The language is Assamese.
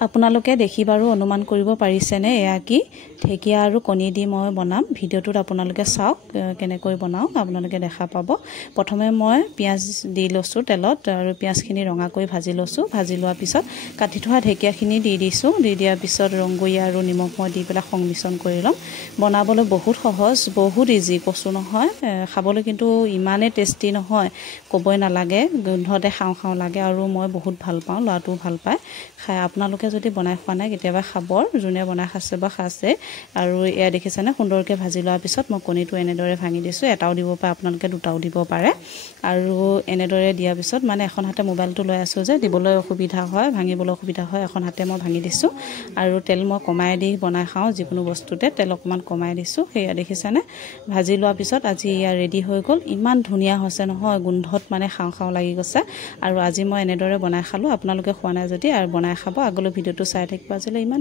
আপোনালোকে দেখি বাৰু অনুমান কৰিব পাৰিছেনে এয়া কি ঢেকীয়া আৰু কণী দি মই বনাম ভিডিঅ'টোত আপোনালোকে চাওক কেনেকৈ বনাও আপোনালোকে দেখা পাব প্ৰথমে মই পিয়াজ দি লৈছো তেলত আৰু পিয়াজখিনি ৰঙাকৈ ভাজি লৈছো ভাজি লোৱাৰ পিছত কাটি থোৱা ঢেকীয়াখিনি দি দিছো দি দিয়াৰ পিছত ৰংগুইয়া আৰু নিমখ মই দি পেলাই সংমিশ্ৰণ কৰি লম বনাবলৈ বহুত সহজ বহুত ইজি কচু নহয় খাবলৈ কিন্তু ইমানে টেষ্টি নহয় ক'বই নালাগে গোন্ধতে খাওঁ খাওঁ লাগে আৰু মই বহুত ভাল পাওঁ ল'ৰাটোও ভাল পায় খাই আপোনালোকে যদি বনাই খোৱা নাই কেতিয়াবা খাবৰ যোনে বনাই খাছে বা খাছে আৰু এয়া দেখিছেনে সুন্দৰকৈ ভাজি লোৱাৰ পিছত মই কণীটো এনেদৰে ভাঙি দিছোঁ এটাও দিব পাৰে আপোনালোকে দুটাও দিব পাৰে আৰু এনেদৰে দিয়াৰ পিছত মানে এখন হাতে মোবাইলটো লৈ আছোঁ যে দিবলৈ অসুবিধা হয় ভাঙিবলৈ অসুবিধা হয় এখন হাতে মই ভাঙি দিছোঁ আৰু তেল মই কমাই দি বনাই খাওঁ যিকোনো বস্তুতে তেল অকণমান কমাই দিছোঁ সেয়া দেখিছেনে ভাজি লোৱাৰ পিছত আজি এয়া ৰেডি হৈ গ'ল ইমান ধুনীয়া হৈছে নহয় গোন্ধত মানে খাওঁ খাওঁ লাগি গৈছে আৰু আজি মই এনেদৰে বনাই খালোঁ আপোনালোকে খোৱা নাই যদি আৰু বনাই খাব আগলৈ ভিডিঅ'টো চাই থাকিব আজিলৈ ইমান